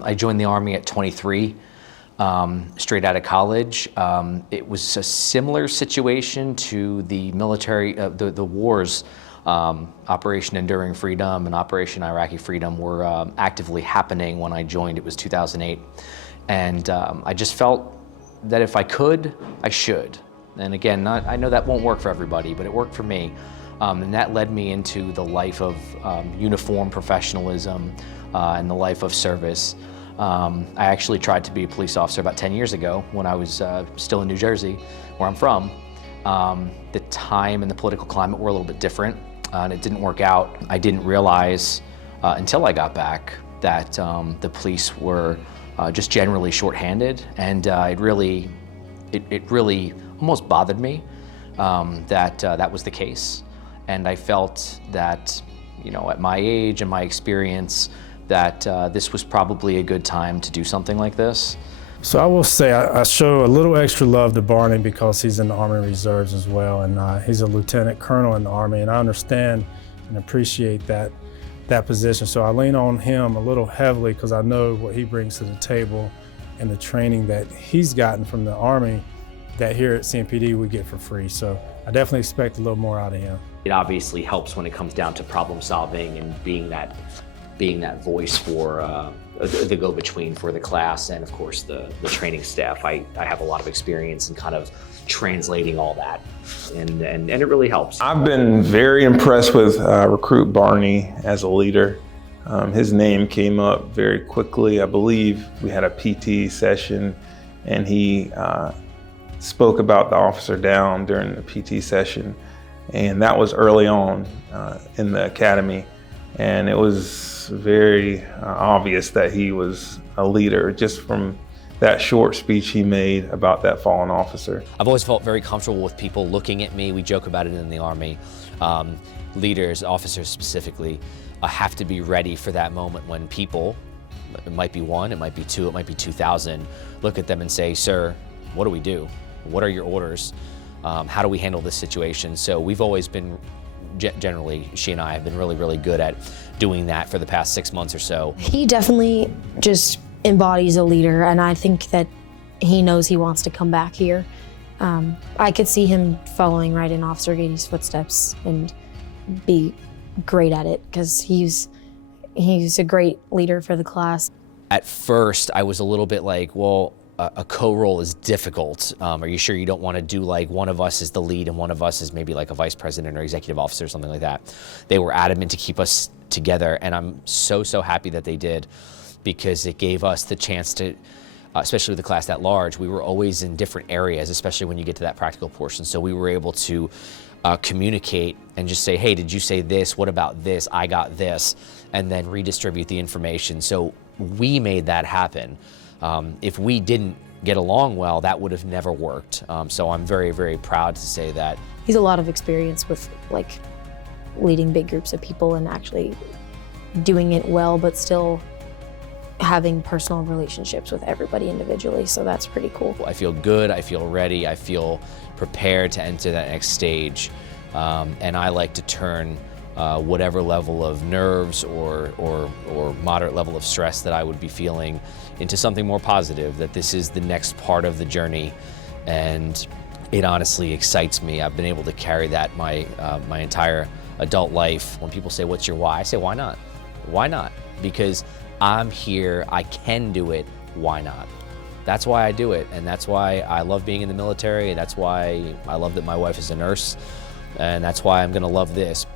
I joined the Army at 23, straight out of college. It was a similar situation to the military, the wars. Operation Enduring Freedom and Operation Iraqi Freedom were actively happening when I joined. It was 2008. And I just felt that if I could, I should. And again, I know that won't work for everybody, but it worked for me. And that led me into the life of uniform professionalism and the life of service. I actually tried to be a police officer about 10 years ago when I was still in New Jersey, where I'm from. The time and the political climate were a little bit different, and it didn't work out. I didn't realize until I got back that the police were just generally shorthanded, and it really almost bothered me that that was the case. And I felt that, you know, at my age and my experience, that this was probably a good time to do something like this. So I will say I show a little extra love to Barney because he's in the Army Reserves as well, and he's a lieutenant colonel in the Army, and I understand and appreciate that position. So I lean on him a little heavily because I know what he brings to the table and the training that he's gotten from the Army that here at CMPD we get for free. So I definitely expect a little more out of him. It obviously helps when it comes down to problem solving and being that voice for the go-between for the class and of course the training staff. I have a lot of experience in kind of translating all that, and it really helps. I've been very impressed with Recruit Barney as a leader. His name came up very quickly. I believe we had a PT session and he spoke about the officer down during the PT session, and that was early on in the academy, and it was very obvious that he was a leader just from that short speech he made about that fallen officer. I've always felt very comfortable with people looking at me. We joke about it in the Army. Leaders, officers specifically, have to be ready for that moment when people, it might be one, it might be two, it might be 2,000, look at them and say, "Sir, what do we do? What are your orders? How do we handle this situation?" So we've always been, generally, she and I have been really, really good at doing that for the past 6 months or so. He definitely just embodies a leader, and I think that he knows he wants to come back here. I could see him following right in Officer Gady's footsteps and be great at it because he's a great leader for the class. At first, I was a little bit like, well, a co-role is difficult. Are you sure you don't want to do like one of us is the lead and one of us is maybe like a vice president or executive officer or something like that? They were adamant to keep us together, and I'm so happy that they did, because it gave us the chance to, especially with the class that large, we were always in different areas, especially when you get to that practical portion. So we were able to communicate and just say, hey, did you say this? What about this? I got this. And then redistribute the information. So we made that happen. If we didn't get along well, that would have never worked. So I'm very, very proud to say that. He's a lot of experience with like leading big groups of people and actually doing it well, but still having personal relationships with everybody individually. So that's pretty cool. I feel good, I feel ready, I feel prepared to enter that next stage. And I like to turn whatever level of nerves or moderate level of stress that I would be feeling into something more positive, that this is the next part of the journey, and it honestly excites me. I've been able to carry that my entire adult life. When people say, what's your why? I say, why not? Why not? Because I'm here, I can do it, why not? That's why I do it, and that's why I love being in the military, and that's why I love that my wife is a nurse, and that's why I'm gonna love this.